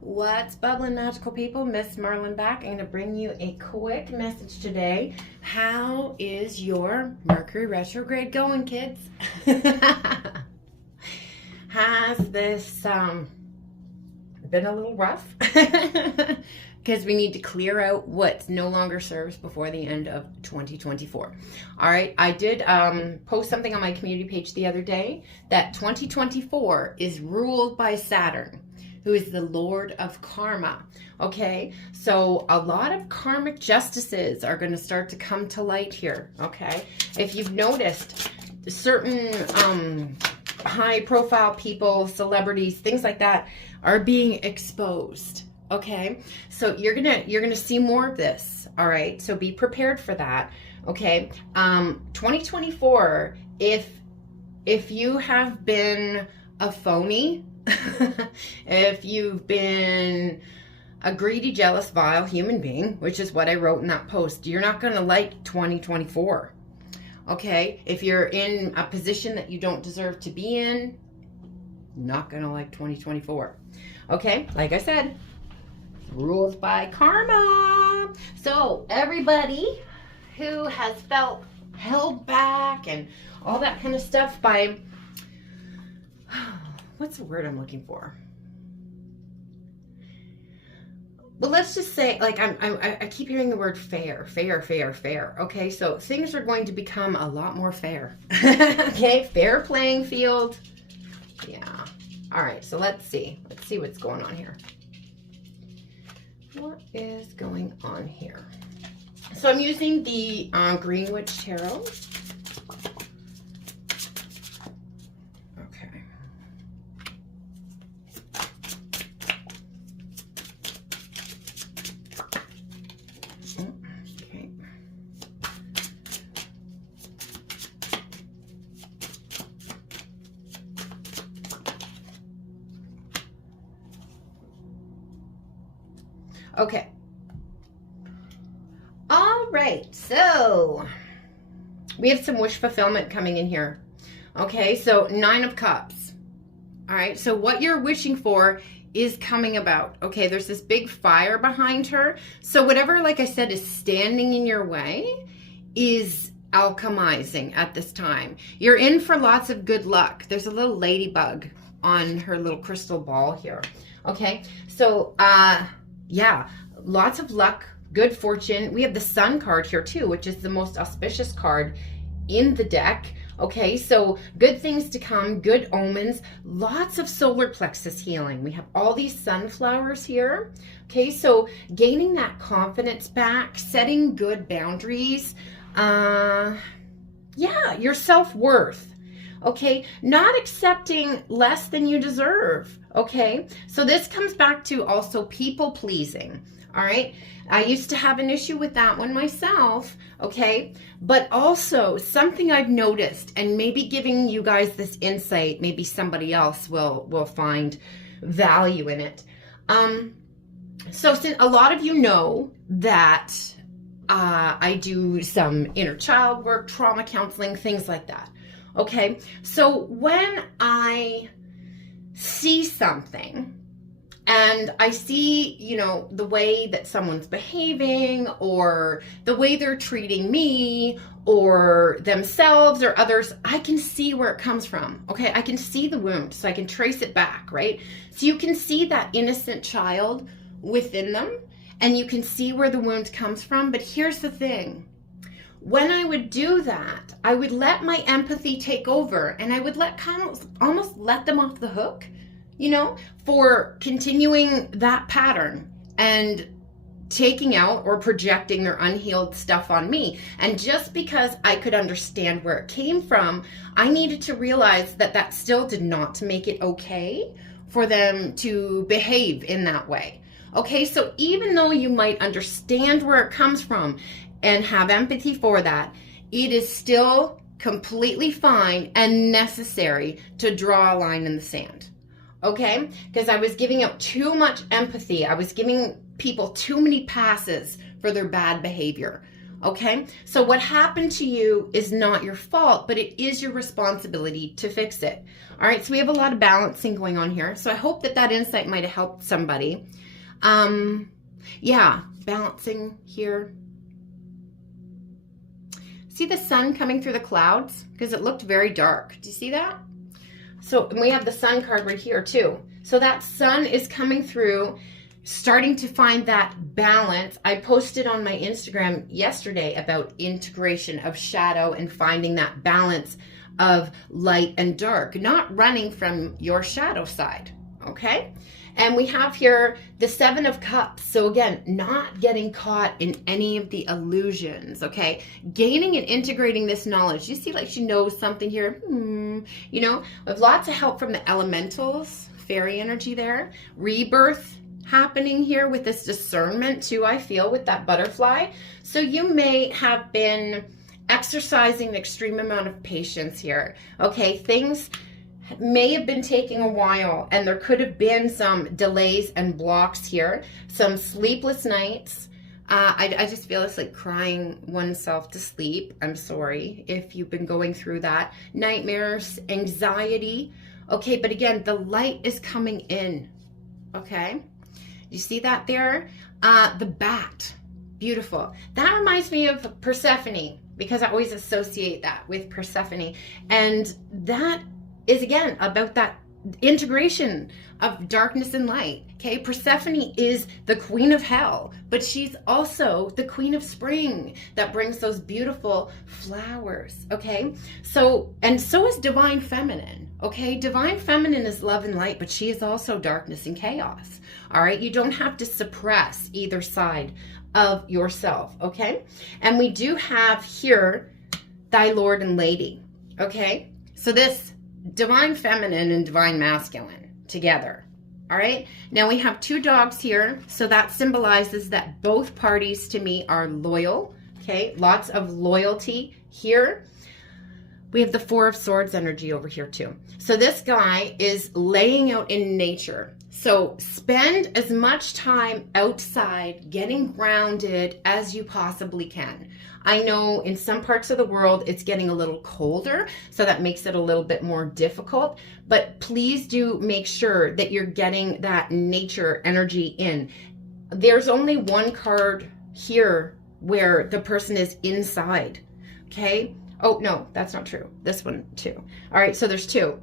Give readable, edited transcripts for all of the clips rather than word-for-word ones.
What's bubbling, magical people? MsMerlin back. I'm going to bring you a quick message today. How is your Mercury retrograde going, kids? Has this been a little rough? Because we need to clear out what no longer serves before the end of 2024. All right, I did post something on my community page the other day that 2024 is ruled by Saturn, who is the Lord of Karma. Okay, so a lot of karmic justices are going to start to come to light here. Okay, if you've noticed, certain high profile people, celebrities, things like that are being exposed. Okay, so you're gonna see more of this. All right, so be prepared for that. Okay, 2024, if you have been a phony, if you've been a greedy, jealous, vile human being, which is what I wrote in that post, you're not gonna like 2024. Okay, if you're in a position that you don't deserve to be in, not gonna like 2024. Okay, like I said, ruled by karma. So everybody who has felt held back and all that kind of stuff by, what's the word I'm looking for? Well, let's just say, like, I keep hearing the word fair. Okay, so things are going to become a lot more fair. Okay, fair playing field. Yeah. All right, so let's see what's going on here. What is going on here? So I'm using the Green Witch Tarot. Okay. Okay. Okay. All right. So we have some wish fulfillment coming in here. Okay. So 9 of Cups. All right. So what you're wishing for is coming about. Okay. There's this big fire behind her. So whatever, like I said, is standing in your way is alchemizing at this time. You're in for lots of good luck. There's a little ladybug on her little crystal ball here. Okay. So, yeah, lots of luck, good fortune. We have the Sun card here too, which is the most auspicious card in the deck. Okay, so good things to come, good omens, lots of solar plexus healing. We have all these sunflowers here. Okay, so gaining that confidence back, setting good boundaries. Yeah, your self-worth. Okay, not accepting less than you deserve. Okay, so this comes back to also people pleasing. All right, I used to have an issue with that one myself. Okay, but also something I've noticed, and maybe giving you guys this insight, maybe somebody else will find value in it. So since a lot of you know that I do some inner child work, trauma counseling, things like that. Okay, so when I see something and I see, you know, the way that someone's behaving or the way they're treating me or themselves or others, I can see where it comes from. Okay, I can see the wound, so I can trace it back, right? So you can see that innocent child within them and you can see where the wound comes from. But here's the thing. When I would do that, I would let my empathy take over and I would almost let them off the hook, you know, for continuing that pattern and taking out or projecting their unhealed stuff on me. And just because I could understand where it came from, I needed to realize that that still did not make it okay for them to behave in that way. Okay, so even though you might understand where it comes from and have empathy for that, it is still completely fine and necessary to draw a line in the sand. Okay? Because I was giving out too much empathy. I was giving people too many passes for their bad behavior. Okay, so what happened to you is not your fault, but it is your responsibility to fix it. All right, so we have a lot of balancing going on here. So I hope that that insight might have helped somebody. Yeah, balancing here. See the sun coming through the clouds? Because it looked very dark. Do you see that? So and we have the sun card right here too. So that sun is coming through, starting to find that balance. I posted on my Instagram yesterday about integration of shadow and finding that balance of light and dark, not running from your shadow side, okay? And we have here the 7 of Cups. So again, not getting caught in any of the illusions, okay? Gaining and integrating this knowledge. You see like she knows something here, you know, with lots of help from the elementals, fairy energy there. Rebirth happening here with this discernment too, I feel, with that butterfly. So you may have been exercising an extreme amount of patience here, okay? Things may have been taking a while, and there could have been some delays and blocks here, some sleepless nights. I just feel it's like crying oneself to sleep. I'm sorry if you've been going through that. Nightmares, anxiety, okay? But again, the light is coming in, okay? You see that there? The bat, beautiful. That reminds me of Persephone, because I always associate that with Persephone. And that is, again, about that integration of darkness and light, okay? Persephone is the queen of hell, but she's also the queen of spring that brings those beautiful flowers, okay? So, and so is divine feminine, okay? Divine feminine is love and light, but she is also darkness and chaos, all right? You don't have to suppress either side of yourself, okay? And we do have here thy Lord and Lady, okay? So this divine feminine and divine masculine together, all right? Now we have 2 dogs here, so that symbolizes that both parties to me are loyal, okay? Lots of loyalty here. We have the 4 of Swords energy over here too. So this guy is laying out in nature. So spend as much time outside getting grounded as you possibly can. I know in some parts of the world it's getting a little colder, so that makes it a little bit more difficult, but please do make sure that you're getting that nature energy in. There's only one card here where the person is inside, okay? Oh, no, that's not true. This one too. All right, so there's 2,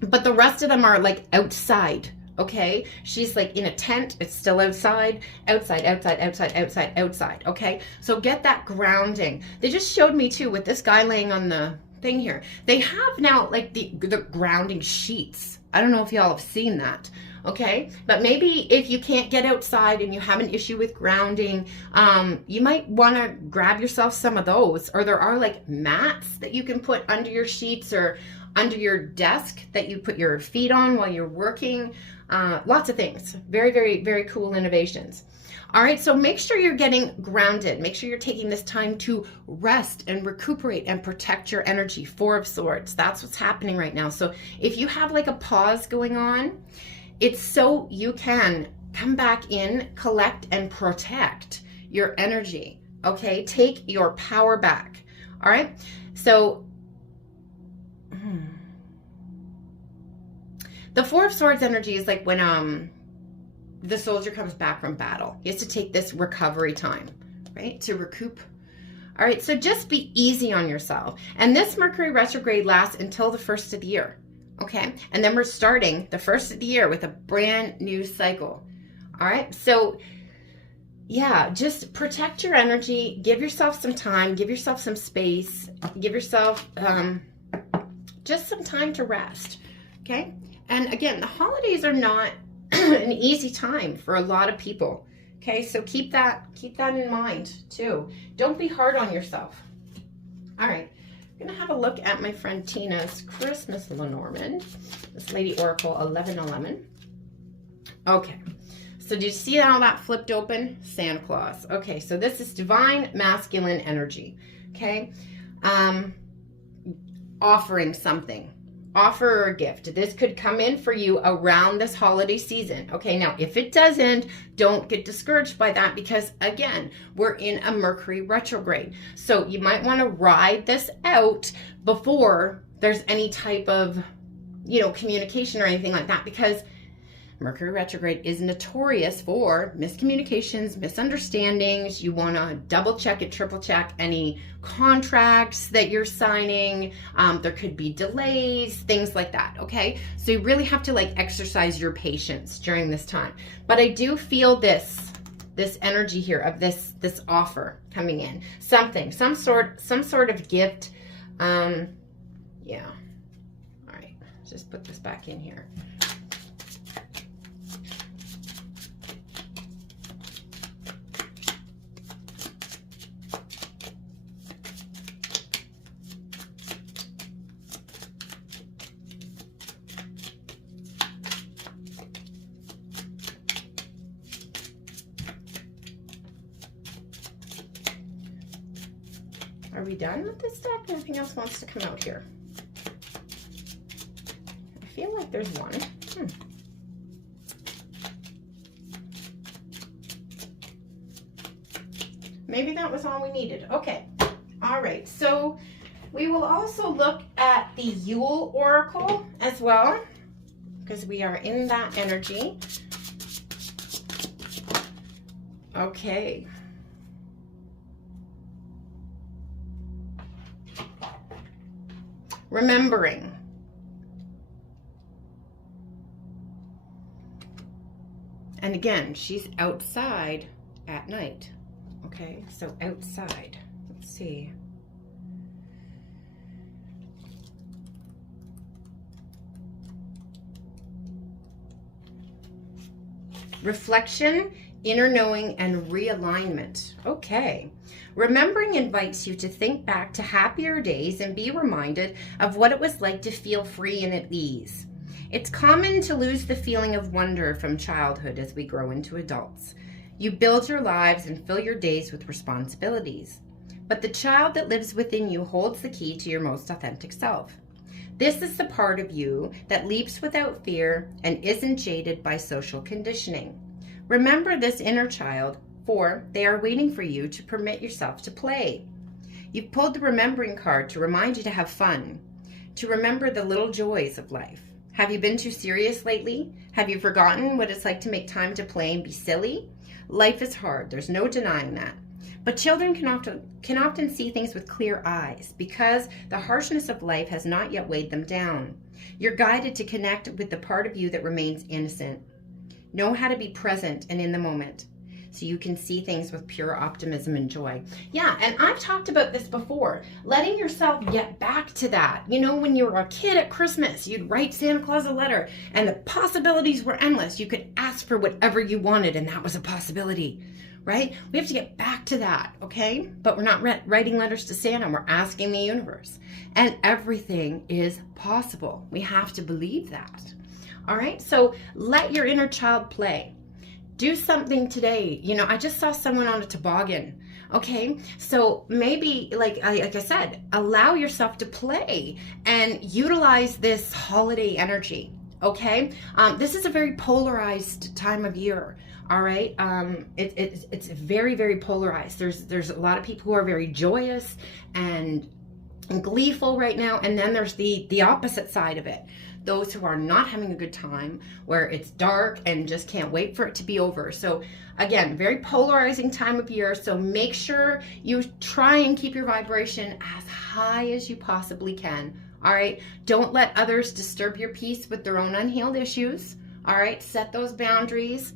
but the rest of them are like outside. Okay, she's like in a tent, it's still outside, outside, outside, outside, outside, outside, okay? So get that grounding. They just showed me too with this guy laying on the thing here. They have now like the grounding sheets. I don't know if y'all have seen that, okay? But maybe if you can't get outside and you have an issue with grounding, you might want to grab yourself some of those. Or there are like mats that you can put under your sheets or under your desk that you put your feet on while you're working. Lots of things. Very, very, very cool innovations. All right, so make sure you're getting grounded. Make sure you're taking this time to rest and recuperate and protect your energy. 4 of Swords. That's what's happening right now. So if you have like a pause going on, it's so you can come back in, collect, and protect your energy. Okay, take your power back. All right, so the 4 of Swords energy is like when the soldier comes back from battle. He has to take this recovery time, right, to recoup. All right, so just be easy on yourself. And this Mercury retrograde lasts until the 1st of the year, okay? And then we're starting the 1st of the year with a brand new cycle. All right, so yeah, just protect your energy. Give yourself some time. Give yourself some space. Give yourself just some time to rest, okay? And again, the holidays are not an easy time for a lot of people. Okay, so keep that in mind too. Don't be hard on yourself. All right, I'm gonna have a look at my friend Tina's Christmas Lenormand. This Lady Oracle 1111. Okay, so did you see how that flipped open? Santa Claus. Okay, so this is divine masculine energy. Okay, offering something. offer or gift. This could come in for you around this holiday season. Okay, now if it doesn't, don't get discouraged by that, because again, we're in a Mercury retrograde. So you might want to ride this out before there's any type of, you know, communication or anything like that, because Mercury retrograde is notorious for miscommunications, misunderstandings. You want to double check and triple check any contracts that you're signing. There could be delays, things like that. Okay. So you really have to like exercise your patience during this time. But I do feel this energy here of this offer coming in, some sort of gift. Yeah. All right. Just put this back in here. Are we done with this deck? Nothing else wants to come out here. I feel like there's one. Maybe that was all we needed. Okay. All right. So we will also look at the Yule Oracle as well, because we are in that energy. Okay. Remembering. And again, she's outside at night. Okay, so outside. Let's see. Reflection, inner knowing, and realignment. Okay. Remembering invites you to think back to happier days and be reminded of what it was like to feel free and at ease. It's common to lose the feeling of wonder from childhood as we grow into adults. You build your lives and fill your days with responsibilities. But the child that lives within you holds the key to your most authentic self. This is the part of you that leaps without fear and isn't jaded by social conditioning. Remember this inner child, for they are waiting for you to permit yourself to play. You've pulled the remembering card to remind you to have fun, to remember the little joys of life. Have you been too serious lately? Have you forgotten what it's like to make time to play and be silly? Life is hard, there's no denying that. But children can often see things with clear eyes because the harshness of life has not yet weighed them down. You're guided to connect with the part of you that remains innocent. Know how to be present and in the moment, so you can see things with pure optimism and joy. Yeah, and I've talked about this before, letting yourself get back to that. You know, when you were a kid at Christmas, you'd write Santa Claus a letter and the possibilities were endless. You could ask for whatever you wanted and that was a possibility, right? We have to get back to that, okay? But we're not writing letters to Santa, we're asking the universe. And everything is possible. We have to believe that. All right, so let your inner child play. Do something today. You know, I just saw someone on a toboggan. Okay, so maybe, like I said, allow yourself to play and utilize this holiday energy. Okay, this is a very polarized time of year. All right, it's very, very polarized. There's a lot of people who are very joyous and gleeful right now, and then there's the opposite side of it. Those who are not having a good time, where it's dark and just can't wait for it to be over. So again, very polarizing time of year. So make sure you try and keep your vibration as high as you possibly can. All right. Don't let others disturb your peace with their own unhealed issues. All right. Set those boundaries.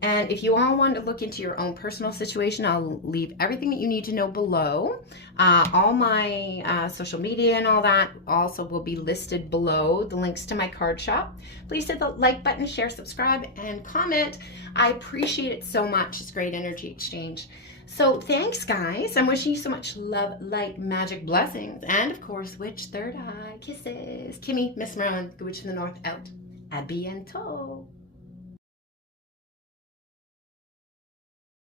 And if you all want to look into your own personal situation, I'll leave everything that you need to know below. All my social media and all that also will be listed below, the links to my card shop. Please hit the like button, share, subscribe, and comment. I appreciate it so much. It's great energy exchange. So thanks, guys. I'm wishing you so much love, light, magic, blessings, and of course, witch third eye kisses. Kimmy, MsMerlin, the witch from the north, out. A bientôt.